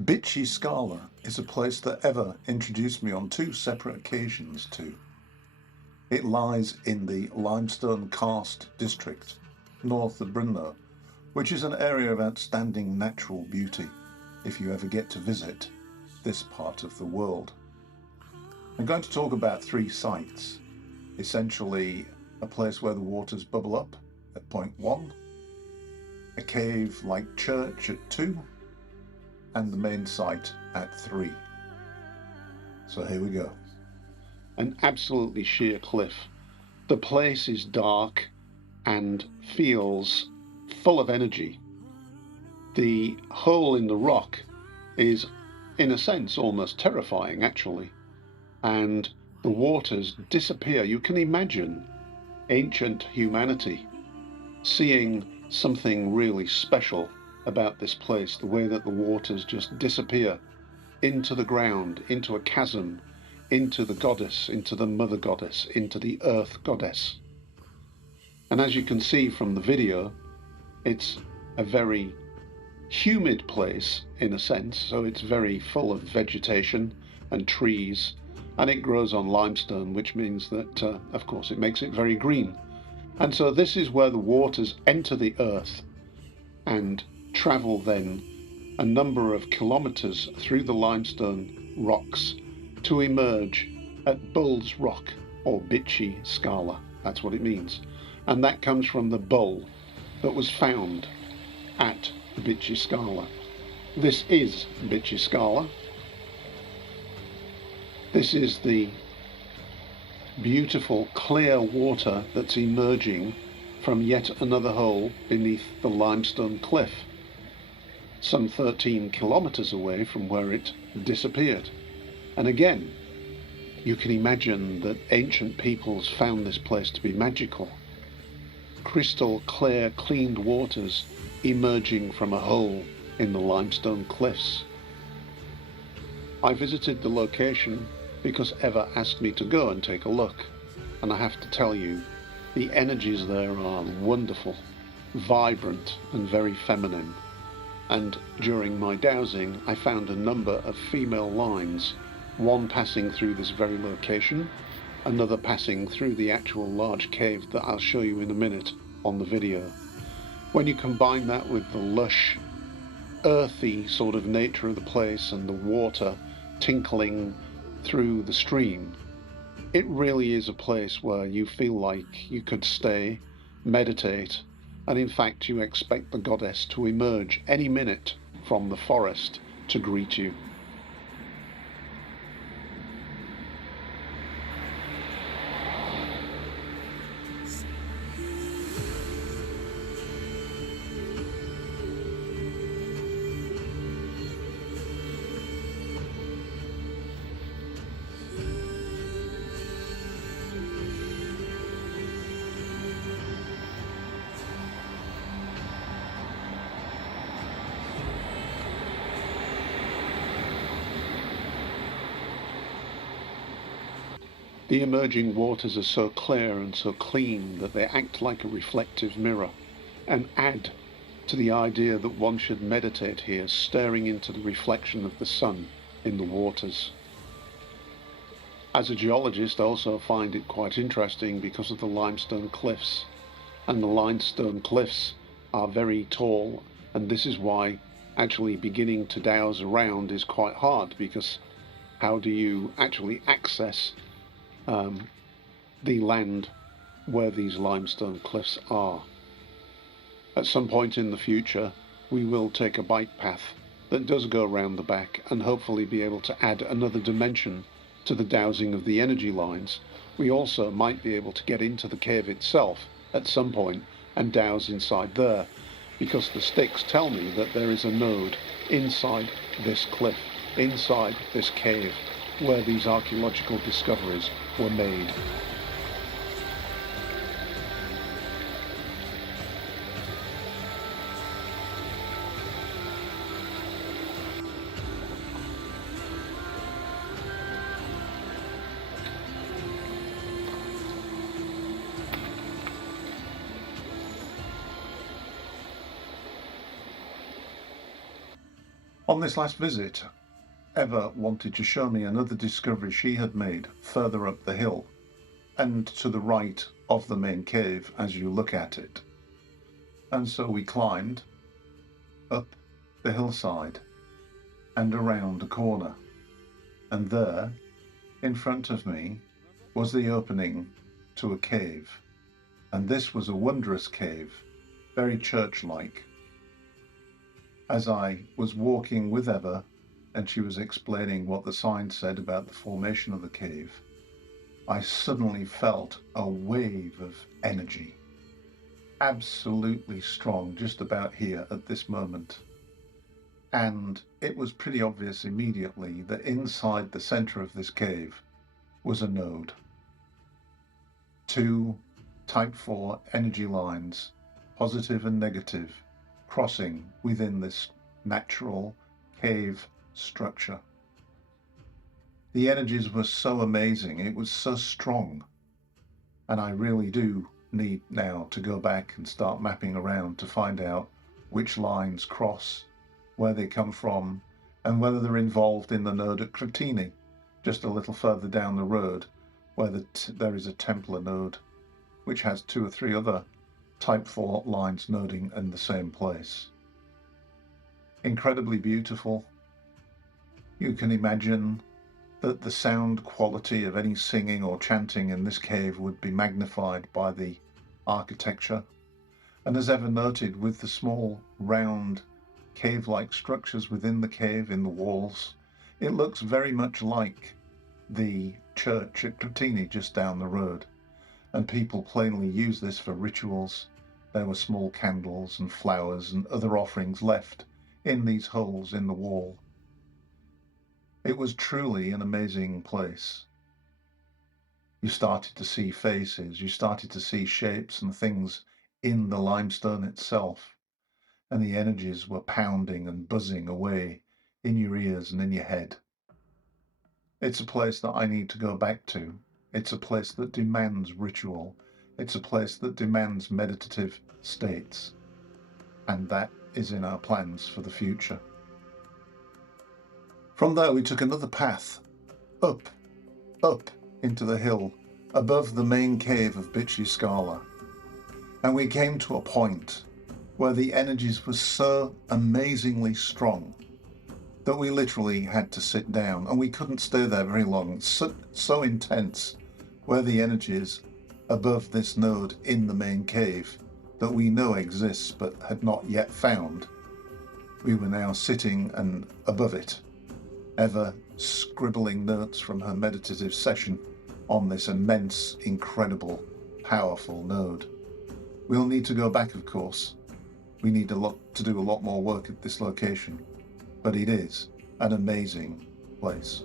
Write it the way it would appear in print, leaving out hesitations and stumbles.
Byci Skala is a place that Eva introduced me on two separate occasions to. It lies in the limestone karst district, north of Brno, which is an area of outstanding natural beauty if you ever get to visit this part of the world. I'm going to talk about three sites. Essentially, a place where the waters bubble up at point 1, a cave-like church at 2, and the main site at 3. So here we go. An absolutely sheer cliff. The place is dark and feels full of energy. The hole in the rock is, in a sense, almost terrifying, actually. And the waters disappear. You can imagine ancient humanity seeing something really special about this place, the way that the waters just disappear into the ground, into a chasm, into the goddess, into the mother goddess, into the earth goddess. And as you can see from the video, it's a very humid place in a sense, so it's very full of vegetation and trees, and it grows on limestone, which means that of course it makes it very green. And so this is where the waters enter the earth and travel then a number of kilometers through the limestone rocks to emerge at Bull's Rock, or Byci Skala. That's what it means. And that comes from the bull that was found at Byci Skala. This is Byci Skala. This is the beautiful clear water that's emerging from yet another hole beneath the limestone cliff, some 13 kilometers away from where it disappeared. And again, you can imagine that ancient peoples found this place to be magical. Crystal clear, cleaned waters emerging from a hole in the limestone cliffs. I visited the location because Eva asked me to go and take a look, and I have to tell you, the energies there are wonderful, vibrant and very feminine. And during my dowsing I found a number of female lines, one passing through this very location, another passing through the actual large cave that I'll show you in a minute on the video. When you combine that with the lush, earthy sort of nature of the place and the water tinkling through the stream, it really is a place where you feel like you could stay, meditate, and in fact you expect the goddess to emerge any minute from the forest to greet you. The emerging waters are so clear and so clean that they act like a reflective mirror and add to the idea that one should meditate here, staring into the reflection of the sun in the waters. As a geologist, I also find it quite interesting because of the limestone cliffs, and the limestone cliffs are very tall, and this is why actually beginning to dowse around is quite hard, because how do you actually access the land where these limestone cliffs are? At some point in the future we will take a bike path that does go around the back and hopefully be able to add another dimension to the dowsing of the energy lines. We also might be able to get into the cave itself at some point and dowse inside there, because the sticks tell me that there is a node inside this cliff, inside this cave, where these archaeological discoveries were made. On this last visit, Eva wanted to show me another discovery she had made further up the hill and to the right of the main cave as you look at it. And so we climbed up the hillside and around a corner, and there, in front of me, was the opening to a cave. And this was a wondrous cave, very church-like. As I was walking with Eva and she was explaining what the sign said about the formation of the cave, I suddenly felt a wave of energy, absolutely strong, just about here at this moment. And it was pretty obvious immediately that inside the center of this cave was a node. 2 type 4 energy lines, positive and negative, crossing within this natural cave structure. The energies were so amazing, it was so strong, and I really do need now to go back and start mapping around to find out which lines cross, where they come from, and whether they're involved in the node at Kratini, just a little further down the road, where there is a Templar node, which has 2 or 3 other type 4 lines noding in the same place. Incredibly beautiful. You can imagine that the sound quality of any singing or chanting in this cave would be magnified by the architecture. And as Eva noted, with the small round cave-like structures within the cave in the walls, it looks very much like the church at Kratini just down the road. And people plainly use this for rituals. There were small candles and flowers and other offerings left in these holes in the wall. It was truly an amazing place. You started to see faces, you started to see shapes and things in the limestone itself, and the energies were pounding and buzzing away in your ears and in your head. It's a place that I need to go back to. It's a place that demands ritual. It's a place that demands meditative states. And that is in our plans for the future. From there we took another path, up into the hill, above the main cave of Byci Skala. And we came to a point where the energies were so amazingly strong that we literally had to sit down, and we couldn't stay there very long. So intense were the energies above this node in the main cave that we know exists but had not yet found. We were now sitting and above it, Eva scribbling notes from her meditative session on this immense, incredible, powerful node. We'll need to go back, of course. We need to do a lot more work at this location, but it is an amazing place.